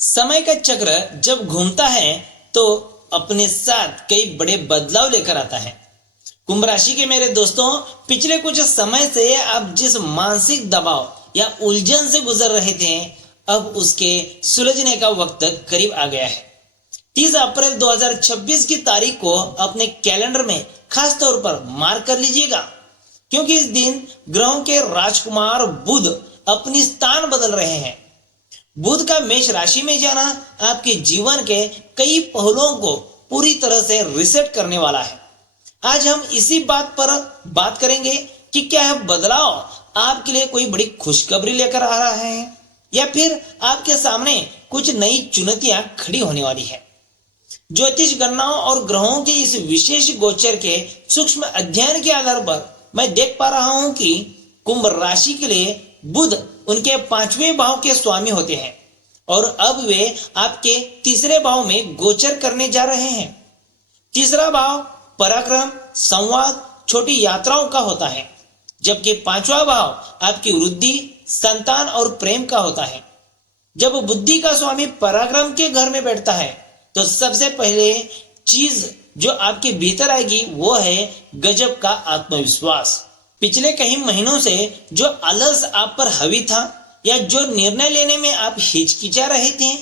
समय का चक्र जब घूमता है तो अपने साथ कई बड़े बदलाव लेकर आता है। कुंभ राशि के मेरे दोस्तों, पिछले कुछ समय से आप जिस मानसिक दबाव या उलझन से गुजर रहे थे, अब उसके सुलझने का वक्त करीब आ गया है। 30 अप्रैल 2026 की तारीख को अपने कैलेंडर में खास तौर पर मार्क कर लीजिएगा, क्योंकि इस दिन ग्रहों के राजकुमार बुध अपनी स्थान बदल रहे हैं। बुध का मेष राशि में जाना आपके जीवन के कई पहलुओं को पूरी तरह से रिसेट करने वाला है। आज हम इसी बात पर बात करेंगे कि क्या यह बदलाव आपके लिए कोई बड़ी खुशखबरी लेकर आ रहा है या फिर आपके सामने कुछ नई चुनौतियां खड़ी होने वाली है। ज्योतिष गणनाओं और ग्रहों के इस विशेष गोचर के सूक्ष्म अध्ययन के आधार पर मैं देख पा रहा हूं कि कुंभ राशि के लिए बुध उनके 5वें भाव के स्वामी होते हैं और अब वे आपके तीसरे भाव में गोचर करने जा रहे हैं। तीसरा भाव पराक्रम, संवाद, छोटी यात्राओं का होता है, जबकि 5वां भाव आपकी वृद्धि, संतान और प्रेम का होता है। जब बुद्धि का स्वामी पराक्रम के घर में बैठता है तो सबसे पहले चीज जो आपके भीतर आएगी वो है गजब का आत्मविश्वास। पिछले कई महीनों से जो आलस आप पर हावी था या जो निर्णय लेने में आप हिचकिचा रहे थे,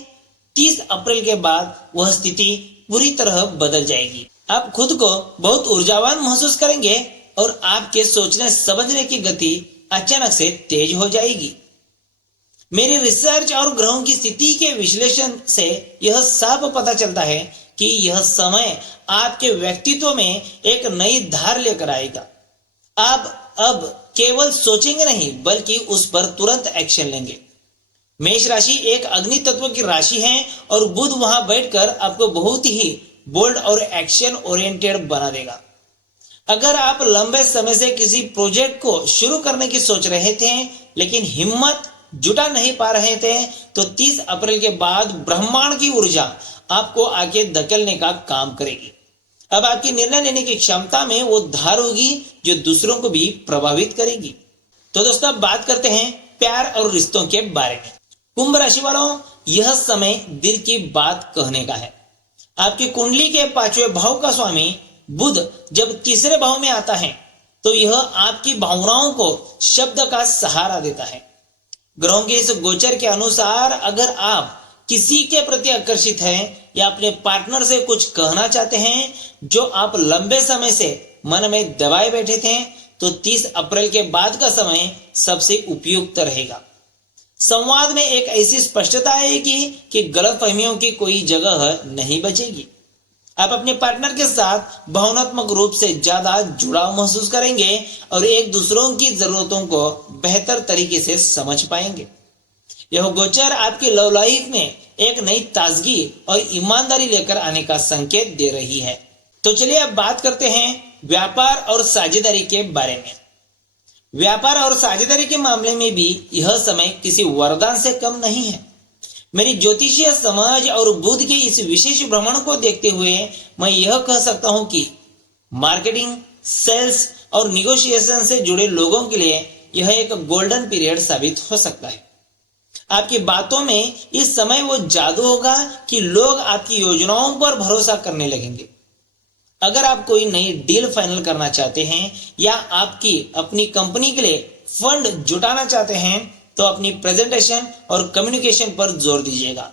30 अप्रैल के बाद वह स्थिति पूरी तरह बदल जाएगी। आप खुद को बहुत ऊर्जावान महसूस करेंगे और आपके सोचने समझने की गति अचानक से तेज हो जाएगी। मेरी रिसर्च और ग्रहों की स्थिति के विश्लेषण से यह साफ पता चलता है कि यह समय आपके व्यक्तित्व में एक नई धार लेकर आएगा। आप अब केवल सोचेंगे नहीं बल्कि उस पर तुरंत एक्शन लेंगे। मेष राशि एक अग्नि तत्व की राशि है और बुध वहां बैठकर आपको बहुत ही बोल्ड और एक्शन ओरिएंटेड बना देगा। अगर आप लंबे समय से किसी प्रोजेक्ट को शुरू करने की सोच रहे थे लेकिन हिम्मत जुटा नहीं पा रहे थे, तो 30 अप्रैल के बाद ब्रह्मांड की ऊर्जा आपको आगे धकेलने का काम करेगी। अब आपकी निर्णय लेने की क्षमता में वो धार होगी जो दूसरों को भी प्रभावित करेगी। तो दोस्तों, अब बात करते हैं प्यार और रिश्तों के बारे में। कुंभ राशि वालों, यह समय दिल की बात कहने का है। आपकी कुंडली के 5वें भाव का स्वामी बुध जब तीसरे भाव में आता है तो यह आपकी भावनाओं को शब्द का सहारा देता है। ग्रहों के इस गोचर के अनुसार अगर आप किसी के प्रति आकर्षित हैं या अपने पार्टनर से कुछ कहना चाहते हैं जो आप लंबे समय से मन में दबाए बैठे थे, तो 30 अप्रैल के बाद का समय सबसे उपयुक्त रहेगा। संवाद में एक ऐसी स्पष्टता आएगी कि गलतफहमियों की कोई जगह नहीं बचेगी। आप अपने पार्टनर के साथ भावनात्मक रूप से ज्यादा जुड़ाव महसूस करेंगे और एक दूसरों की जरूरतों को बेहतर तरीके से समझ पाएंगे। यह गोचर आपकी लव लाइफ में एक नई ताजगी और ईमानदारी लेकर आने का संकेत दे रही है। तो चलिए अब बात करते हैं व्यापार और साझेदारी के बारे में। व्यापार और साझेदारी के मामले में भी यह समय किसी वरदान से कम नहीं है। मेरी ज्योतिषीय समझ और बुध के इस विशेष भ्रमण को देखते हुए मैं यह कह सकता हूं कि मार्केटिंग, सेल्स और निगोशिएशन से जुड़े लोगों के लिए यह एक गोल्डन पीरियड साबित हो सकता है। आपकी बातों में इस समय वो जादू होगा कि लोग आपकी योजनाओं पर भरोसा करने लगेंगे। अगर आप कोई नई डील फाइनल करना चाहते हैं या आपकी अपनी कंपनी के लिए फंड जुटाना चाहते हैं तो अपनी प्रेजेंटेशन और कम्युनिकेशन पर जोर दीजिएगा।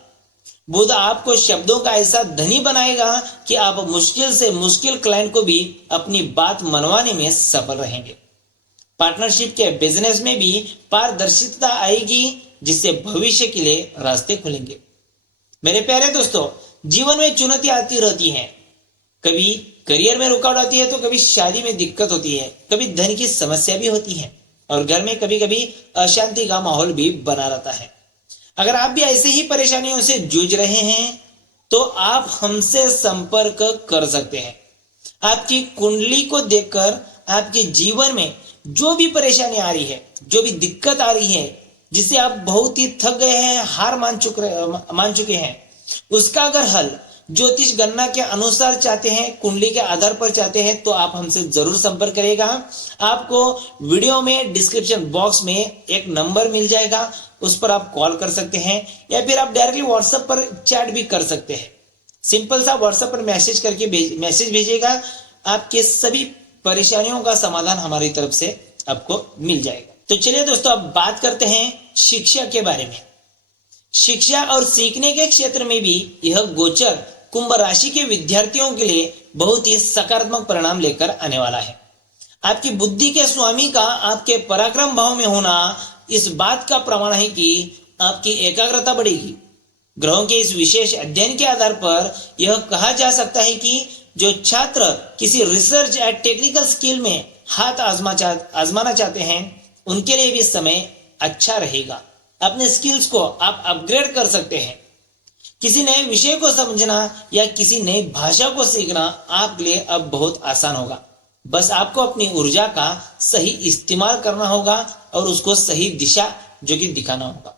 बुध आपको शब्दों का ऐसा धनी बनाएगा कि आप मुश्किल से मुश्किल क्लाइंट को भी अपनी बात मनवाने में सफल रहेंगे। पार्टनरशिप के बिजनेस में भी पारदर्शिता आएगी जिससे भविष्य के लिए रास्ते खुलेंगे। मेरे प्यारे दोस्तों, जीवन में चुनौती आती रहती हैं। कभी करियर में रुकावट आती है तो कभी शादी में दिक्कत होती है, कभी धन की समस्या भी होती है और घर में कभी कभी अशांति का माहौल भी बना रहता है। अगर आप भी ऐसे ही परेशानियों से जूझ रहे हैं तो आप हमसे संपर्क कर सकते हैं। आपकी कुंडली को देखकर आपके जीवन में जो भी परेशानी आ रही है, जो भी दिक्कत आ रही है, जिससे आप बहुत ही थक गए हैं, हार मान चुके हैं, उसका अगर हल ज्योतिष गणना के अनुसार चाहते हैं, कुंडली के आधार पर चाहते हैं, तो आप हमसे जरूर संपर्क करिएगा। आपको वीडियो में डिस्क्रिप्शन बॉक्स में एक नंबर मिल जाएगा, उस पर आप कॉल कर सकते हैं या फिर आप डायरेक्टली व्हाट्सएप पर चैट भी कर सकते हैं। सिंपल सा व्हाट्सएप पर मैसेज करके मैसेज भेजिएगा, आपके सभी परेशानियों का समाधान हमारी तरफ से आपको मिल जाएगा। तो चलिए दोस्तों, अब बात करते हैं शिक्षा के बारे में। शिक्षा और सीखने के क्षेत्र में भी यह गोचर कुंभ राशि के विद्यार्थियों के लिए बहुत ही सकारात्मक परिणाम लेकर आने वाला है। आपकी बुद्धि के स्वामी का आपके पराक्रम भाव में होना इस बात का प्रमाण है कि आपकी एकाग्रता बढ़ेगी। ग्रहों के इस विशेष अध्ययन के आधार पर यह कहा जा सकता है कि जो छात्र किसी रिसर्च या टेक्निकल स्किल में हाथ आजमाना चाहते हैं, उनके लिए भी समय अच्छा रहेगा। अपने स्किल्स को आप अपग्रेड कर सकते हैं। किसी नए विषय को समझना या किसी नई भाषा को सीखना आपके लिए अब बहुत आसान होगा। बस आपको अपनी ऊर्जा का सही इस्तेमाल करना होगा और उसको सही दिशा जो कि दिखाना होगा।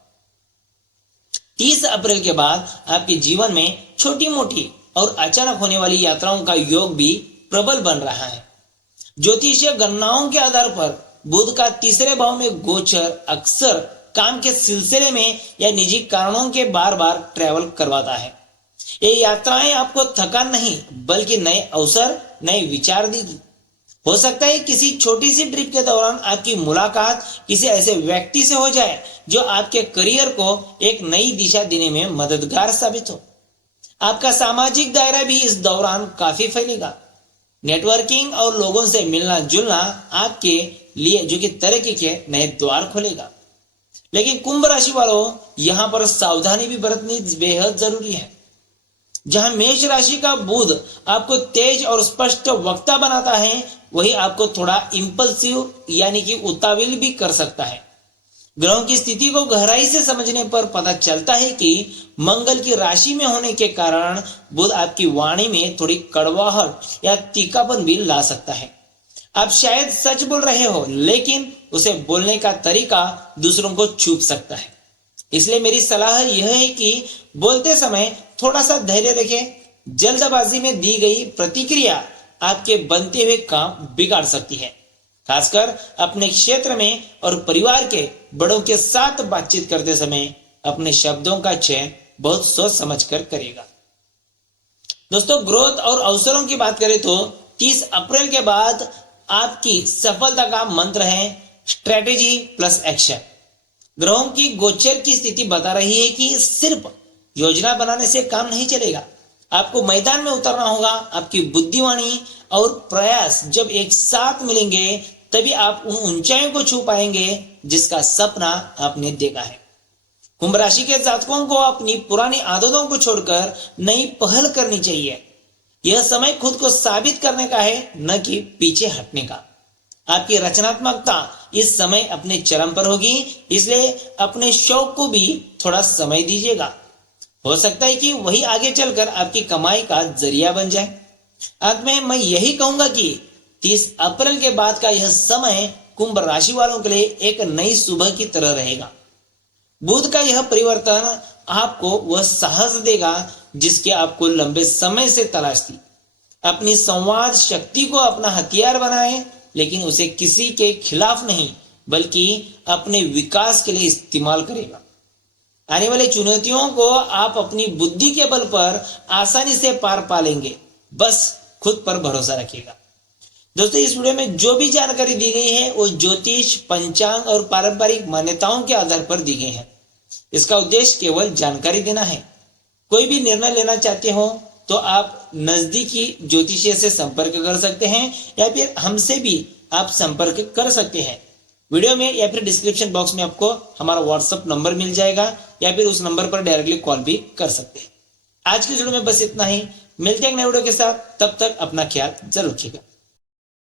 30 अप्रैल के बाद आपके जीवन में छोटी मोटी और अचानक होने वाली यात्राओं का योग भी प्रबल बन रहा है। ज्योतिषीय गणनाओं के आधार पर बुध का तीसरे भाव में गोचर अक्सर काम के सिलसिले में या निजी कारणों के बार बार ट्रैवल करवाता है। ये यात्राएं आपको थकान नहीं बल्कि नए अवसर, नए विचार देगी। हो सकता है किसी छोटी सी ट्रिप के दौरान आपकी मुलाकात किसी ऐसे व्यक्ति से हो जाए जो आपके करियर को एक नई दिशा देने में मददगार साबित हो। आपका सामाजिक दायरा भी इस दौरान काफी फैलेगा। नेटवर्किंग और लोगों से मिलना जुलना आपके लिए जो कि तरक्की के नए द्वार खोलेगा। लेकिन कुंभ राशि वालों, यहां पर सावधानी भी बरतनी बेहद जरूरी है। जहां मेष राशि का बुध आपको तेज और स्पष्ट वक्ता बनाता है, वही आपको थोड़ा इंपल्सिव यानी कि उतावली भी कर सकता है। ग्रहों की स्थिति को गहराई से समझने पर पता चलता है कि मंगल की राशि में होने के कारण बुध आपकी वाणी में थोड़ी कड़वाहट या तीखापन भी ला सकता है। आप शायद सच बोल रहे हो, लेकिन उसे बोलने का तरीका दूसरों को चुभ सकता है। इसलिए मेरी सलाह यह है कि बोलते समय थोड़ा सा धैर्य रखें। जल्दबाजी में दी गई प्रतिक्रिया आपके बनते हुए काम बिगाड़ सकती है। खासकर अपने क्षेत्र में और परिवार के बड़ों के साथ बातचीत करते समय अपने शब्दों का चयन बहुत सोच समझकर करेगा। दोस्तों, ग्रोथ और अवसरों की बात करें तो 30 अप्रैल के बाद आपकी सफलता का मंत्र है स्ट्रेटेजी प्लस एक्शन। ग्रहों की गोचर की स्थिति बता रही है कि सिर्फ योजना बनाने से काम नहीं चलेगा। आपको मैदान में उतरना होगा। आपकी बुद्धिवाणी और प्रयास जब एक साथ मिलेंगे तभी आप उन ऊंचाइयों को छू पाएंगे जिसका सपना आपने देखा है। कुंभ राशि के जातकों को अपनी पुरानी आदतों को छोड़कर नई पहल करनी चाहिए। यह समय खुद को साबित करने का है, न कि पीछे हटने का। आपकी रचनात्मकता इस समय अपने चरम पर होगी, इसलिए अपने शौक को भी थोड़ा समय दीजिएगा। हो सकता है कि वही आगे चलकर आपकी कमाई का जरिया बन जाए। अंत में मैं यही कहूंगा कि 30 अप्रैल के बाद का यह समय कुंभ राशि वालों के लिए एक नई सुबह की तरह रहेगा। बुध का यह परिवर्तन आपको वह साहस देगा जिसके आपको लंबे समय से तलाश थी। अपनी संवाद शक्ति को अपना हथियार बनाएं, लेकिन उसे किसी के खिलाफ नहीं बल्कि अपने विकास के लिए इस्तेमाल करेगा। आने वाली चुनौतियों को आप अपनी बुद्धि के बल पर आसानी से पार पा लेंगे। बस खुद पर भरोसा रखिएगा। दोस्तों, इस वीडियो में जो भी जानकारी दी गई है वो ज्योतिष, पंचांग और पारंपरिक मान्यताओं के आधार पर दी गई है। इसका उद्देश्य केवल जानकारी देना है। कोई भी निर्णय लेना चाहते हो तो आप नजदीकी ज्योतिषी से संपर्क कर सकते हैं या फिर हमसे भी आप संपर्क कर सकते हैं। वीडियो में या फिर डिस्क्रिप्शन बॉक्स में आपको हमारा व्हाट्सएप नंबर मिल जाएगा या फिर उस नंबर पर डायरेक्टली कॉल भी कर सकते हैं। आज की वीडियो में बस इतना ही। मिलते हैं नए वीडियो के साथ, तब तक अपना ख्याल जरूर रखिएगा।